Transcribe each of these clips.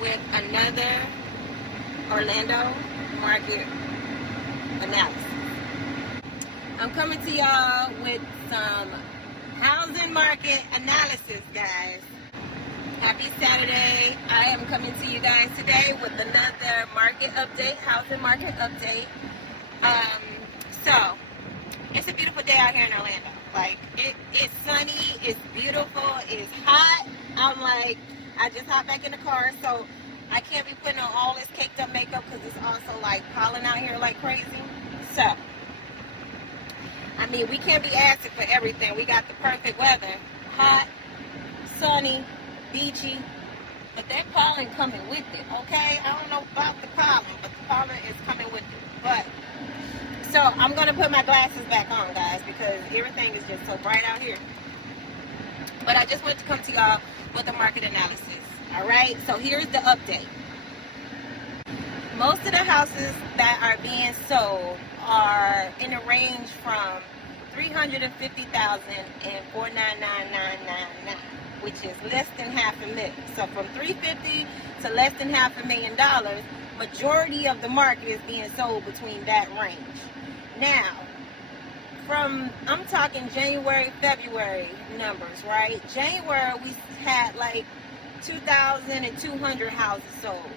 with another Orlando market analysis. I'm coming to y'all with some housing market analysis, guys. Happy Saturday. I am coming to you guys today with another market update, housing market update. So it's a beautiful day out here in Orlando. Like, it's sunny, it's beautiful, it's hot. I'm like, I just hopped back in the car, so I can't be putting on all this caked up makeup because it's also like pollen out here like crazy. So, I mean, we can't be asking for everything. We got the perfect weather. Hot, sunny, beachy, but that pollen coming with it, okay? I don't know about the pollen, but the pollen is coming with it. But, so I'm going to put my glasses back on, guys, because everything is just so bright out here. But I just wanted to come to y'all with a market analysis, all right? So here's the update. Most of the houses that are being sold are in a range from $350,000 and $499,999, which is less than $500,000. So from $350,000 to less than $500,000, majority of the market is being sold between that range. Now, I'm talking January, February numbers, right? January, we had like 2,200 houses sold.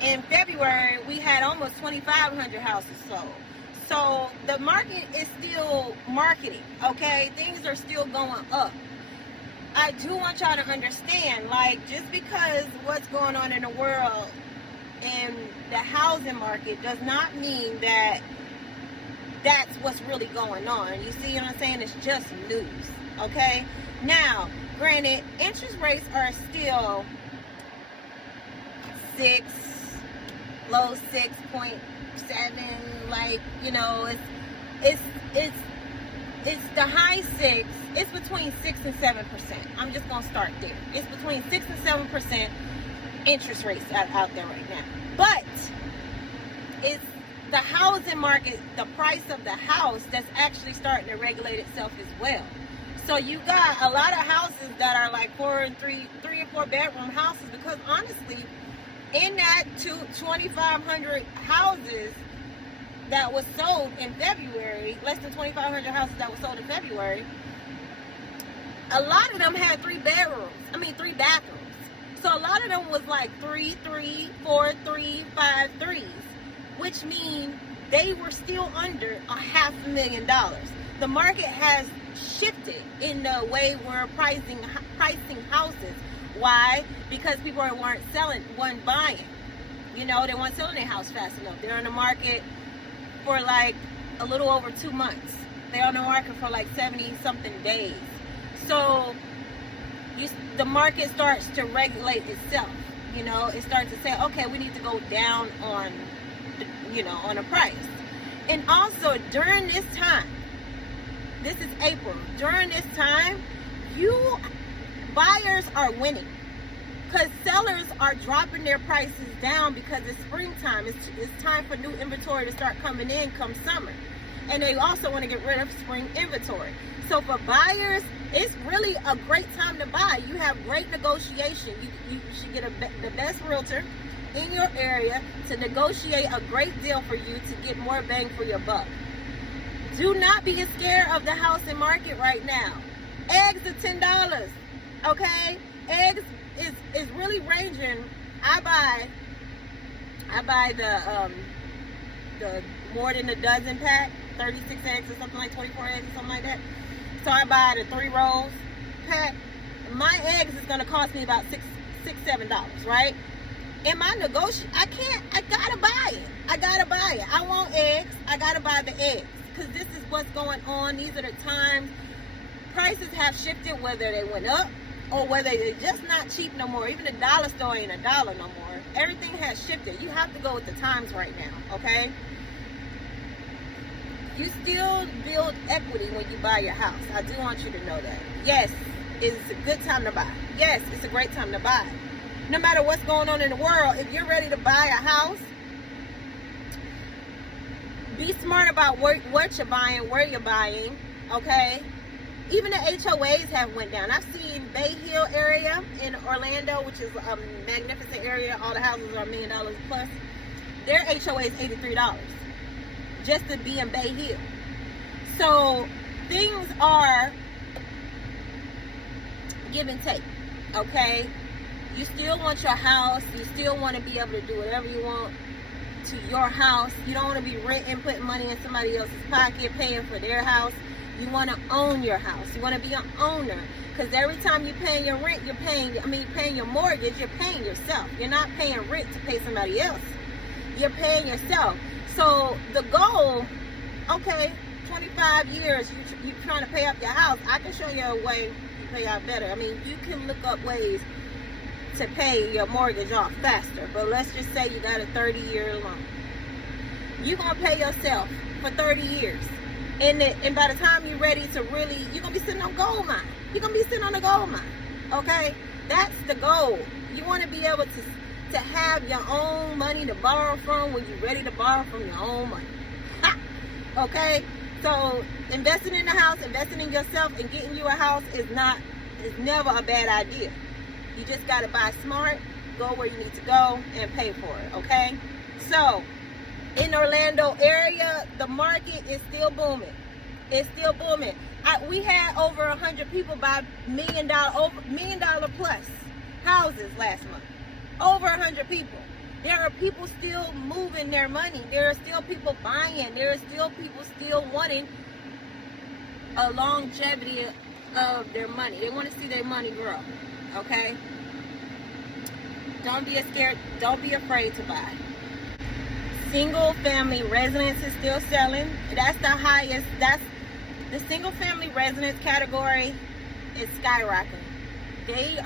In February, we had almost 2,500 houses sold. So the market is still marketing, okay? Things are still going up. I do want y'all to understand, like, just because what's going on in the world and the housing market does not mean that that's what's really going on. You see what I'm saying? It's just news, okay? Now, granted, interest rates are still low 6.7, like, you know, it's the high 6. It's between 6 and 7%. I'm just gonna start there. It's between 6 and 7% interest rates out there right now. But it's the housing market, the price of the house, that's actually starting to regulate itself as well. So you got a lot of houses that are like 3 and 4 bedroom houses, because honestly, in that 2,500 houses that was sold in February, less than 2,500 houses that were sold in February, a lot of them had 3 bathrooms. So a lot of them was like 3, 4, 3, 5 threes, which means they were still under $500,000. The market has shifted in the way we're pricing houses. Why? Because people weren't buying. You know, they weren't selling their house fast enough. They're in the market for like a little over 2 months. They're on the market for like 70-something days. So the market starts to regulate itself. You know, it starts to say, okay, we need to go down on, on a price. And also during this time, this is April, during this time, buyers are winning, because sellers are dropping their prices down because it's springtime. It's time for new inventory to start coming in come summer. And they also want to get rid of spring inventory. So for buyers, it's really a great time to buy. You have great negotiation. You should get the best realtor in your area to negotiate a great deal for you to get more bang for your buck. Do not be scared of the housing market right now. Eggs are $10. Okay, eggs is really ranging. I buy the more than a dozen pack, 36 eggs or something, like 24 eggs or something like that. So I buy the 3 rolls pack. My eggs is gonna cost me about $7, right? In my negotiation, I gotta buy it. I want eggs. I gotta buy the eggs, because this is what's going on. These are the times. Prices have shifted, whether they went up or whether they're just not cheap no more. Even the dollar store ain't $1 no more. Everything has shifted. You have to go with the times right now, okay? You still build equity when you buy your house. I do want you to know that. Yes, it's a good time to buy. Yes, it's a great time to buy. No matter what's going on in the world, if you're ready to buy a house, be smart about what you're buying, where you're buying, okay? even the HOAs have went down. I've seen Bay Hill area in Orlando, which is a magnificent area. All the houses are $1 million plus. Their HOA is $83 just to be in Bay Hill. So things are give and take, okay? You still want your house. You still want to be able to do whatever you want to your house. You don't want to be renting, putting money in somebody else's pocket, paying for their house. You want to own your house. You want to be an owner, because every time you're paying your rent, you're paying your mortgage, you're paying yourself. You're not paying rent to pay somebody else. You're paying yourself. So the goal, okay, 25 years, you're trying to pay off your house. I can show you a way to pay out better. I mean, you can look up ways to pay your mortgage off faster. But let's just say you got a 30-year loan. You're going to pay yourself for 30 years. And by the time you're ready to really, you're going to be sitting on gold mine. You're going to be sitting on a gold mine. Okay? That's the goal. You want to be able to have your own money to borrow from when you're ready to borrow from your own money. Ha! Okay? So investing in the house, investing in yourself, and getting you a house is never a bad idea. You just got to buy smart, go where you need to go, and pay for it, okay? So, in Orlando area, the market is still booming. It's still booming. We had over 100 people buy $1 million plus houses last month. Over 100 people. There are people still moving their money. There are still people buying. There are still people still wanting a longevity of their money. They want to see their money grow. Okay? Don't be scared. Don't be afraid to buy. Single family residence is still selling. That's the highest. That's the single family residence category is skyrocketing. They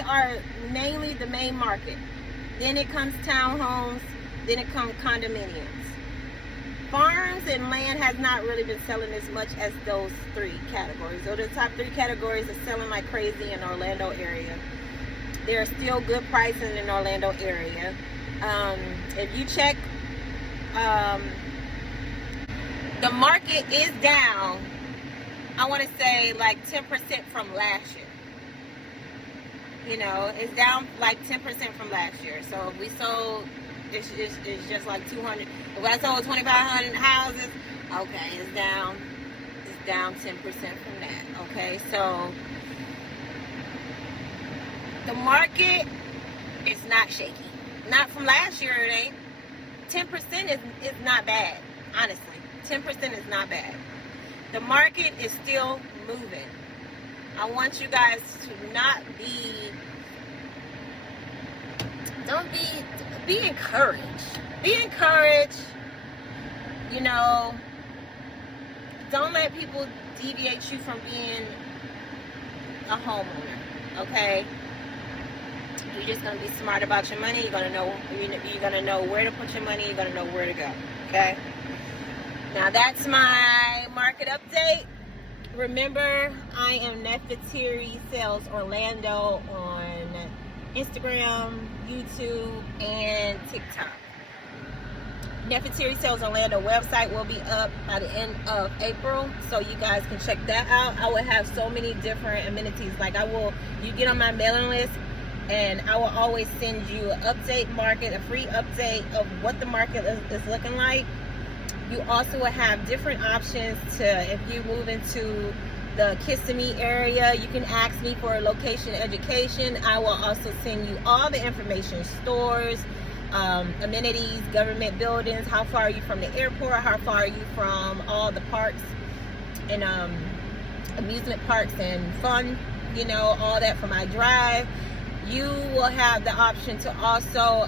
are mainly the main market. Then it comes townhomes. Then it comes condominiums. Farms and land has not really been selling as much as those three categories. So the top three categories are selling like crazy in Orlando area. There are still good pricing in Orlando area. If you check, the market is down, I want to say like 10% from last year. You know, it's down like 10% from last year. So if we sold, it's just like 200. If I sold 2,500 houses, okay, it's down 10% from that. Okay, so the market is not shaky. Not from last year, it ain't. 10% is not bad, honestly. 10% is not bad. The market is still moving. I want you guys to not be encouraged. Be encouraged, you know. Don't let people deviate you from being a homeowner, okay? You're just gonna be smart about your money. You're gonna know where to put your money. You're gonna know where to go. Okay. Now that's my market update. Remember, I am Nefertiti Sales Orlando on Instagram, YouTube, and TikTok. Nefertiti Sales Orlando website will be up by the end of April, so you guys can check that out. I will have so many different amenities. Like you get on my mailing list, and I will always send you an update market, a free update of what the market is looking like. You also will have different options to, if you move into the Kissimmee area, you can ask me for a location education. I will also send you all the information, stores, amenities, government buildings, how far are you from the airport, how far are you from all the parks and amusement parks and fun, you know, all that for my drive. You will have the option to also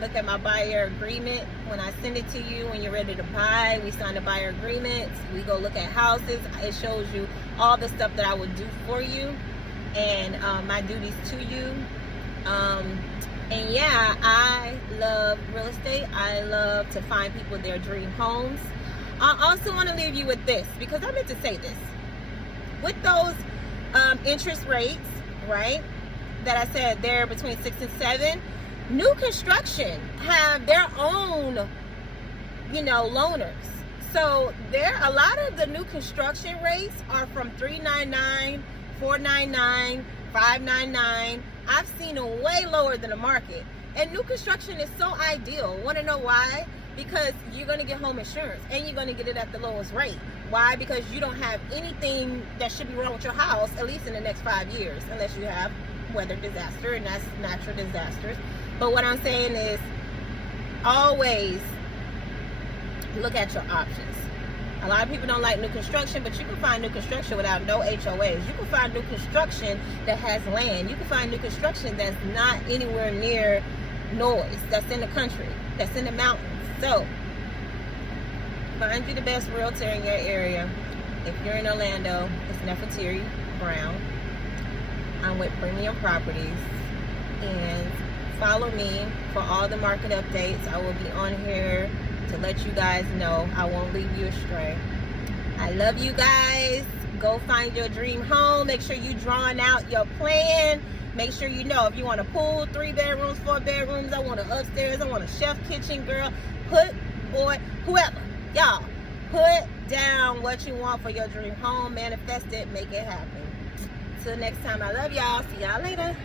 look at my buyer agreement. When I send it to you, when you're ready to buy, we sign a buyer agreement. We go look at houses. It shows you all the stuff that I would do for you and my duties to you. And yeah, I love real estate. I love to find people their dream homes. I also want to leave you with this, because I meant to say this. With those interest rates, right, that I said they're between 6 and 7, new construction have their own, you know, loaners. So a lot of the new construction rates are from $399, $499, $599. I've seen them way lower than the market. And new construction is so ideal. Want to know why? Because you're going to get home insurance and you're going to get it at the lowest rate. Why? Because you don't have anything that should be wrong with your house, at least in the next 5 years, unless you have weather disaster, and that's natural disasters. But what I'm saying is, always look at your options. A lot of people don't like new construction, but you can find new construction without no HOAs. You can find new construction that has land. You can find new construction that's not anywhere near noise, that's in the country, that's in the mountains. So find you the best realtor in your area. If you're in Orlando, it's Nefertiti Brown. I'm with Premium Properties, and follow me for all the market updates. I will be on here to let you guys know. I won't leave you astray. I love you guys. Go find your dream home. Make sure you drawing out your plan. Make sure you know if you want a pool, 3 bedrooms, 4 bedrooms. I want an upstairs. I want a chef kitchen, girl. Whoever. Y'all, put down what you want for your dream home. Manifest it. Make it happen. Till next time, I love y'all. See y'all later.